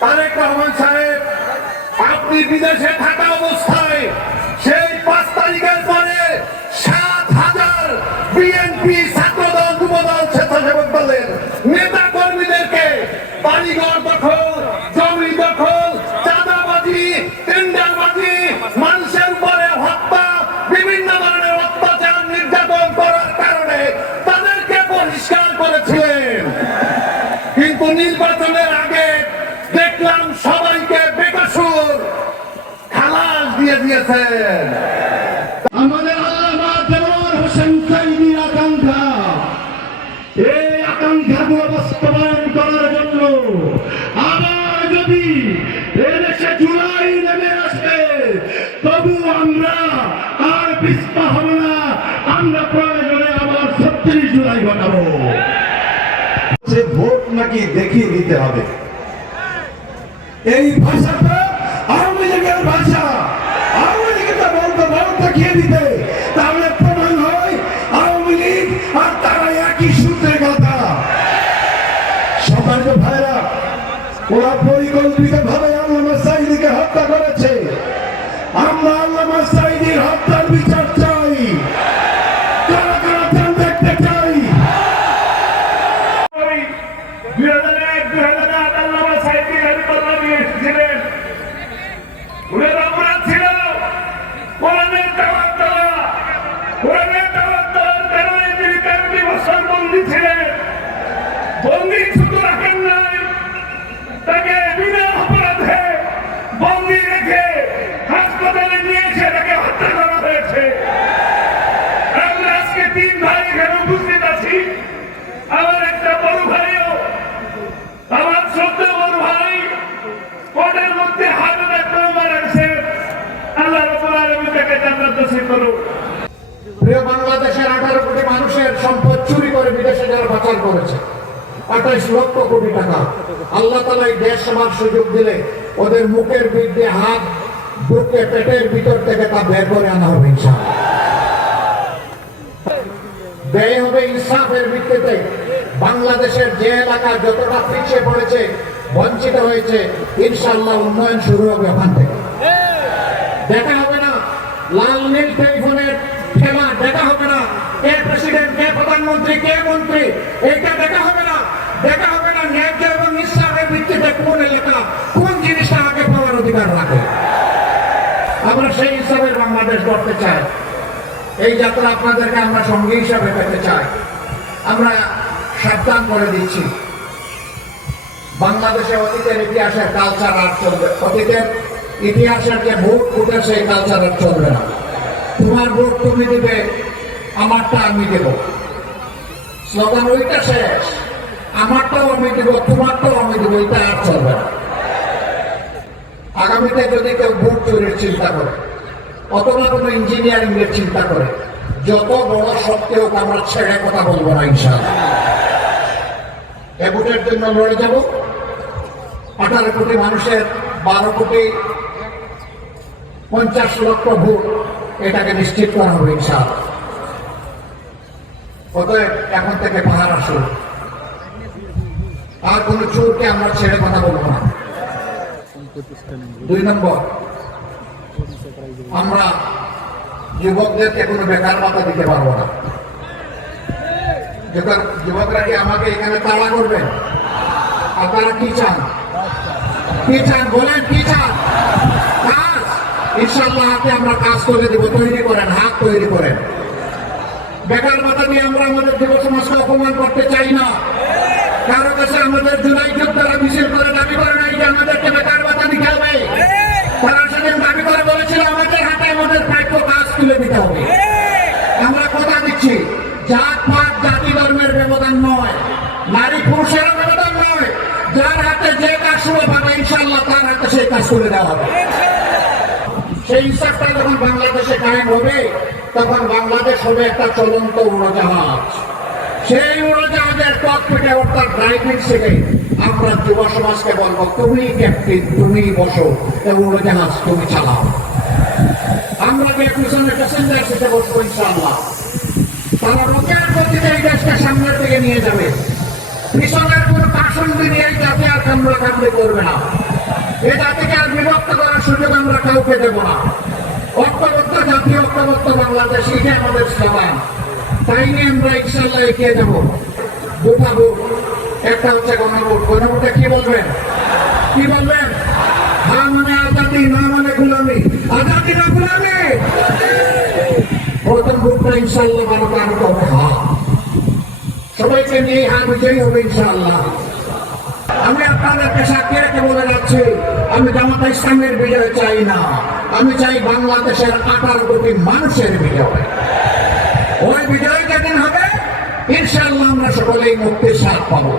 তারেক রহমান সাহেব, আপনি বিদেশে থাকা অবস্থায় সেই 5 তারিখের পরে 7,000 বিএনপি ছাত্রদল, যুবদল, স্বেচ্ছাসেবক দলের নেতা কর্মীদেরকে বাড়িঘর দখল, জমি দখল, চাঁদাবাজি, টেন্ডারবাজি, মানুষের উপরে হত্যা, বিভিন্ন ধরনের অত্যাচার, নির্যাতন করার কারণে তাদেরকে বহিষ্কার করেছিলেন। কিন্তু নির্বাচনের আগে দেখলাম সবাইকে বেকসুর খালাস দিয়ে দিয়েছেন। আমাদের আল্লামা দেওয়ার হোসেন সাইদির আকাঙ্ক্ষা, এই আকাঙ্ক্ষাগুলো বাস্তবায়ন করার জন্য আবার যদি এদেশে জুলাই নেমে আসবে, তবু আমরা আর পিছপা হব না। আমরা প্রয়োজনে আবার 36 জুলাই ঘটাবো। যে ভোট নাকি দেখিয়ে দিতে হবে, এই ভাষাটা আওয়ামী লীগের ভাষা। আওয়ামী লীগটা বলতে বলতে খেয়ে দিতে, তাহলে প্রমাণ হয় আওয়ামী লীগ আর তারা একই সূত্রে কথা। সবাই ভাইরা, ওরা পরিকল্পিত ভাবে আল্লামা সাঈদীকে হত্যা করেছে। আমরা আল্লামা সাঈদীর হত্যার বিচার চাই। কারা কারা চান দেখতে চাই। 2001-2008 আল্লামা সাঈদী রহমাতুল্লাহ এসেছিলেন। উনার অপরাধ ছিল কোরআনের দাওয়াত দেওয়া। কোরআনের দাওয়াত দেওয়ার কারণে তিনি 30 বছর বন্দী ছিলেন। বন্দী শুধু রাখেন নাই, তাকে বিনা অপরাধে বন্দী রেখে হাসপাতালে নিয়ে এসে তাকে হত্যা করা হয়েছে। আমরা আজকে 3 ভাই এখানে উপস্থিত আছি। আমার একটা বড় ভাইও, আমার ছোট্ট বড় ভাই কোর্টের মধ্যে হাজত একটা মারা গেছে। আল্লাহ রাব্বুল আলামিন তাকে জান্নাত নসিব করুন। প্রিয় বাংলাদেশের 18 কোটি মানুষের সম্পদ চুরি করে বিদেশে যারা পাচার করেছে 28 লক্ষ কোটি টাকা, আল্লাহ তাআলা এই দেশ সবার সুযোগ দিলে ওদের মুখের বিরুদ্ধে হাত, বুকে, পেটের ভিতর থেকে তা বের করে আনা হবে ইনশাআল্লাহ। ব্যয় হবে ইনসাফের ভিত্তিতে। বাংলাদেশের যে এলাকা যতটা পিছিয়ে পড়েছে, বঞ্চিত হয়েছে, ইনশাআল্লাহ উন্নয়ন শুরু হবে ওখান থেকে। দেখা হবে না লাল নীল টেলিফোনের খেলা, দেখা হবে না কে প্রেসিডেন্ট, কে প্রধানমন্ত্রী, কে মন্ত্রী, এইটা দেখা হবে না। দেখা হবে না ন্যায্য এবং ইনসাফের ভিত্তিতে কোন এলাকা কোন জিনিসটা আগে পাওয়ার অধিকার রাখে। আমরা সেই হিসাবের বাংলাদেশ গড়তে চাই। এই যাত্রা আপনাদেরকে আমরা সঙ্গী হিসাবে পেতে চাই। আমরা সাবধান করে দিচ্ছি, বাংলাদেশে অতীতের ইতিহাসের কালচার আর চলবে, অতীতের ইতিহাসের যে ভোট উঠেছে এই কালচার আর চলবে না। তোমার ভোট তুমি দিবে, আমারটা আমি দেব, স্লোগান ওইটা শেষ। আমারটাও আমি দেব, তোমারটাও আমি দেব, এটা আর চলবে না। আগামীতে যদি কেউ ভোট চুরির চিন্তা করে অথবা কোনো ইঞ্জিনিয়ারিং এর চিন্তা করে, যত বড় শক্তি হোক আমরা ছেড়ে কথা বলবো না ইনশাআল্লাহ। এ ভোটের জন্য লড়ে যাব। 18 কোটি মানুষের 12 কোটি 50 লক্ষ ভোট, এটাকে নিশ্চিত করা হবে ইনশাআল্লাহ। অতএব এখন থেকে পাহাড় আসুন, আর কোন চোরকে আমরা ছেড়ে কথা বলবো না। 2 নম্বর, আমরা যুবকদেরকে কোনো বেকার ভাতা দিতে পারবো না। যুবকরা কি আমাকে এখানে তাড়া করবেন? আপনারা কি চান? কি চান বলেন, কি চান? কাজ ইনশাআল্লাহ হাতে আমরা কাজ করে দেব। তৈরি করেন, হাত তৈরি করেন। বেকার ভাতা নিয়ে আমরা আমাদের যুব সমাজকে অপমান করতে চাই না। কারো কাছে আমাদের জুলাই যোদ্ধারা মিছিল করে দাবি করে নাই যে আমাদেরকে বেকার ভাতা দিতে হবে। তারা সেদিন দাবি করে বলেছিল আমাদের হাতে আমাদের প্রাপ্য কাজ তুলে দিতে হবে। আমরা কথা দিচ্ছি, জাত পাত জাতি ধর্মের ব্যবধান নয়, নারী পুরুষের ব্যবধান নয়, যার হাতে যে কাজ শুরু পাবে ইনশাআল্লাহ তার হাতে সেই কাজ করে দেওয়া হবে। সেই হিসাবটা যখন বাংলাদেশে কায়েম হবে, তখন বাংলাদেশ হবে একটা চলন্ত উড়োজাহাজ। সেই উড়োজাহাজের ককপিটে অর্থাৎ ড্রাইভিং সিটে আমরা যুব সমাজকে বলবো, তুমি ক্যাপ্টেন, তুমি বসো, এই উড়োজাহাজ তুমি চালাও। আমরা যে পিছনে প্যাসেঞ্জার সিটে বসবো ইনশাআল্লাহ। তারা রকেট গতিতে এই দেশকে সামনের দিকে নিয়ে যাবে। পিছনের কোনো কাসন্দি নিয়ে এই জাতি আর কামড়াকামড়ি করবে না। এই জাতিকে আর বিভক্ত করার সুযোগ আমরা কাউকে দেব না। ঐক্যবদ্ধ জাতি, ঐক্যবদ্ধ বাংলাদেশ, এটা আমাদের স্লোগান। তাই নিয়ে আমরা ইনশাল্লাহ এগিয়ে যাবো। দুটা ভোট, একটা হচ্ছে গণভোট। গণভোটে কি বলবেন? কি বলবেন? হ্যাঁ মানে আজাদি, না মানে গুলামি। আজাদি না গুলামি। প্রথম ভোটটা ইনশাল্লাহ ভালো কাজ হবে। হ্যাঁ, সবাইকে নিয়ে হ্যাঁ বিজয়ী হবে ইনশাল্লাহ। আমি আপনাদেরকে সাক্ষী রেখে বলে যাচ্ছি, আমি জামাত ইসলামের বিজয় চাই না, আমি চাই বাংলাদেশের 18 কোটি মানুষের বিজয়। ওই বিজয় যেদিন হবে ইনশাআল্লাহ আমরা সকলেই মুক্তির স্বাদ পাবো।